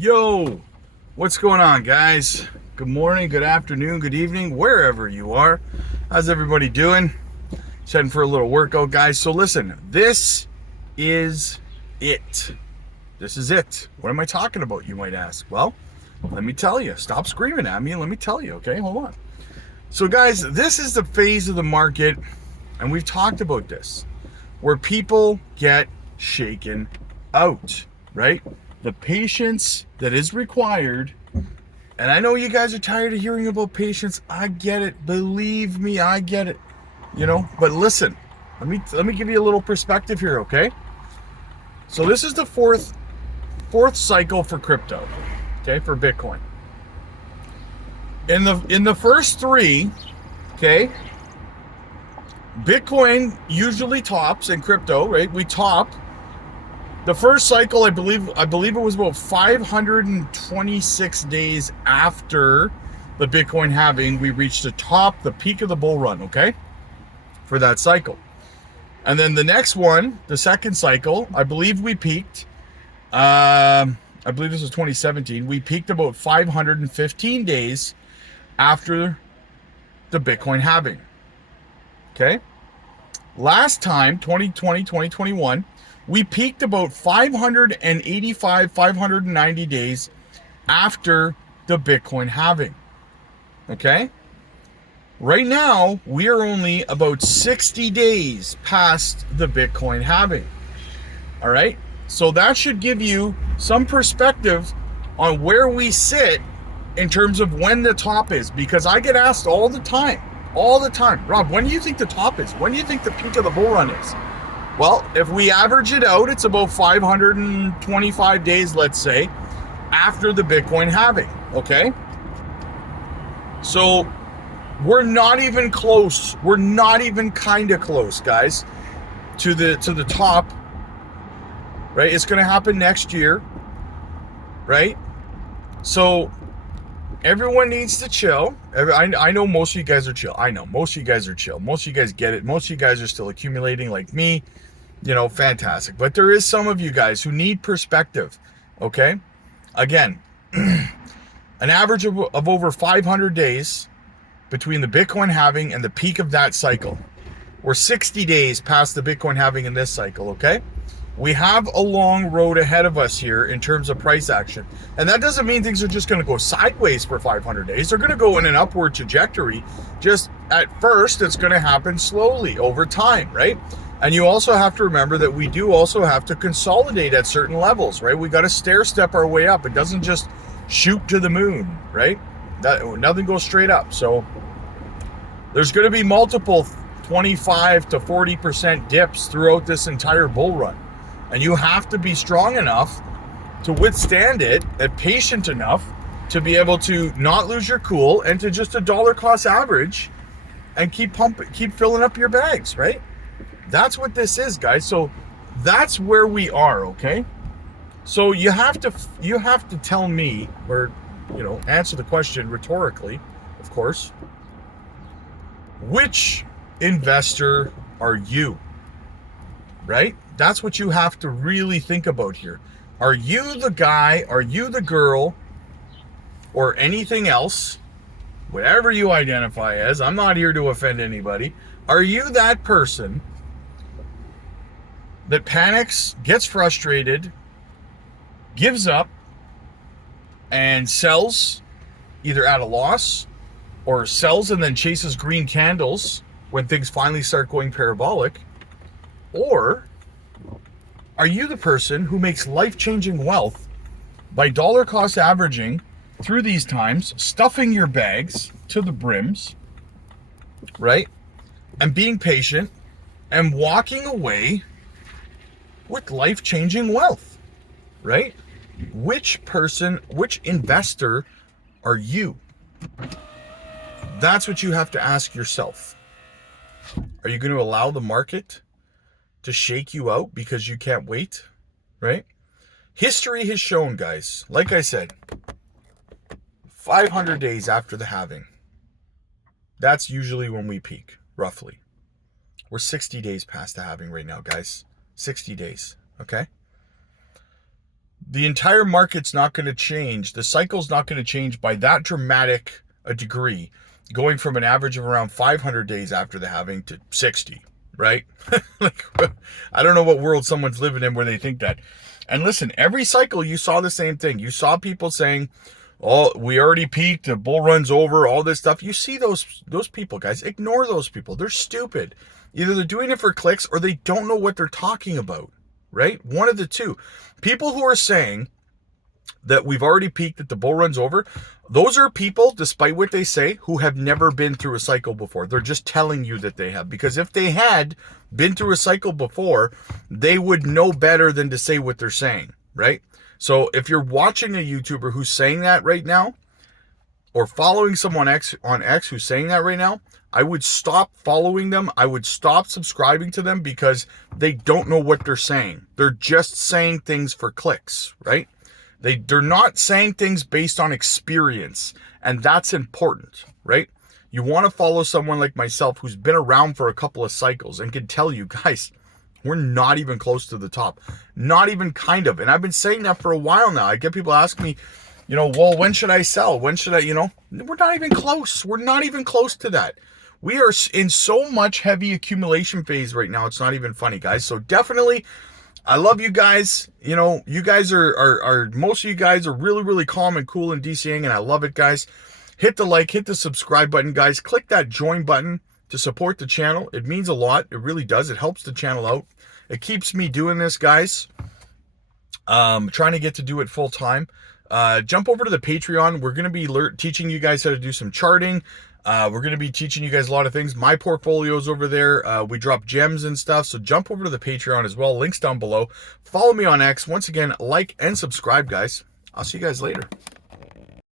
Yo, what's going on, guys? Good morning, good afternoon, good evening, wherever you are. How's everybody doing? Just heading for a little workout, guys. So listen, this is it. This is it. What am I talking about, you might ask? Well, let me tell you. Stop screaming at me and let me tell you, okay? Hold on. So guys, this is the phase of the market, and we've talked about this, where people get shaken out, right? The patience that is required, and I know you guys are tired of hearing about patience. I get it. Believe me, I get it. But listen, let me give you a little perspective here, okay? So this is the fourth cycle for crypto, okay, for Bitcoin. In the first three, okay, Bitcoin usually tops in crypto, right? We top the first cycle. I believe it was about 526 days after the Bitcoin halving. We reached the peak of the bull run, okay, for that cycle. And then the next one, the second cycle, I believe we peaked. I believe this was 2017. We peaked about 515 days after the Bitcoin halving. Okay. Last time, 2020, 2021, we peaked about 590 days after the Bitcoin halving. Okay. Right now, we are only about 60 days past the Bitcoin halving. All right. So that should give you some perspective on where we sit in terms of when the top is, because I get asked all the time, Rob, when do you think the top is? When do you think the peak of the bull run is? Well, if we average it out, it's about 525 days, let's say, after the Bitcoin halving, okay? So we're not even close. We're not even kind of close, guys, to the top, right? It's going to happen next year, right? So everyone needs to chill. I know most of you guys are chill. I know most of you guys are chill. Most of you guys get it. Most of you guys are still accumulating like me. Fantastic. But there is some of you guys who need perspective, okay? Again, an average of over 500 days between the Bitcoin halving and the peak of that cycle. We're 60 days past the Bitcoin halving in this cycle, okay? We have a long road ahead of us here in terms of price action. And that doesn't mean things are just going to go sideways for 500 days. They're going to go in an upward trajectory. Just at first, it's going to happen slowly over time, right? And you also have to remember that we do also have to consolidate at certain levels, right? We got to stair step our way up. It doesn't just shoot to the moon, right? Nothing goes straight up. So there's going to be multiple 25 to 40% dips throughout this entire bull run. And you have to be strong enough to withstand it and patient enough to be able to not lose your cool and to just a dollar cost average and keep filling up your bags, right? That's what this is, guys. So that's where we are, okay? So you have to tell me, or answer the question rhetorically, of course. Which investor are you? Right? That's what you have to really think about here. Are you the guy, are you the girl, or anything else, whatever you identify as? I'm not here to offend anybody. Are you that person that panics, gets frustrated, gives up, and sells either at a loss or sells and then chases green candles when things finally start going parabolic? Or are you the person who makes life-changing wealth by dollar cost averaging through these times, stuffing your bags to the brims, right? And being patient and walking away with life-changing wealth, right? Which investor are you? That's what you have to ask yourself. Are you going to allow the market to shake you out because you can't wait, right? History has shown, guys, like I said, 500 days after the halving, that's usually when we peak, roughly. We're 60 days past the halving right now, guys. 60 days, okay? the entire market's not going to change. The cycle's not going to change by that dramatic a degree, going from an average of around 500 days after the halving to 60, right? Like, I don't know what world someone's living in where they think that. And listen, every cycle you saw the same thing. You saw people saying, oh, we already peaked, the bull run's over, all this stuff. You see those people, guys. Ignore those people. They're stupid. Either they're doing it for clicks or they don't know what they're talking about, right? One of the two. People who are saying that we've already peaked, that the bull run's over, those are people, despite what they say, who have never been through a cycle before. They're just telling you that they have. Because if they had been through a cycle before, they would know better than to say what they're saying, right? So if you're watching a YouTuber who's saying that right now, or following someone on X who's saying that right now, I would stop following them. I would stop subscribing to them because they don't know what they're saying. They're just saying things for clicks, right? They're not saying things based on experience, and that's important, right? You want to follow someone like myself who's been around for a couple of cycles and can tell you, guys, we're not even close to the top. Not even kind of. And I've been saying that for a while now. I get people asking me, well, when should I sell? When should I, we're not even close. We're not even close to that. We are in so much heavy accumulation phase right now. It's not even funny, guys. So definitely, I love you guys. You guys are most of you guys are really, really calm and cool in DCing, and I love it, guys. Hit the like, hit the subscribe button, guys. Click that join button to support the channel. It means a lot. It really does. It helps the channel out. It keeps me doing this, guys. Trying to get to do it full time. Jump over to the Patreon. We're going to be teaching you guys how to do some charting. We're going to be teaching you guys a lot of things. My portfolio's over there. We drop gems and stuff. So jump over to the Patreon as well. Links down below. Follow me on X. Once again, like and subscribe, guys. I'll see you guys later.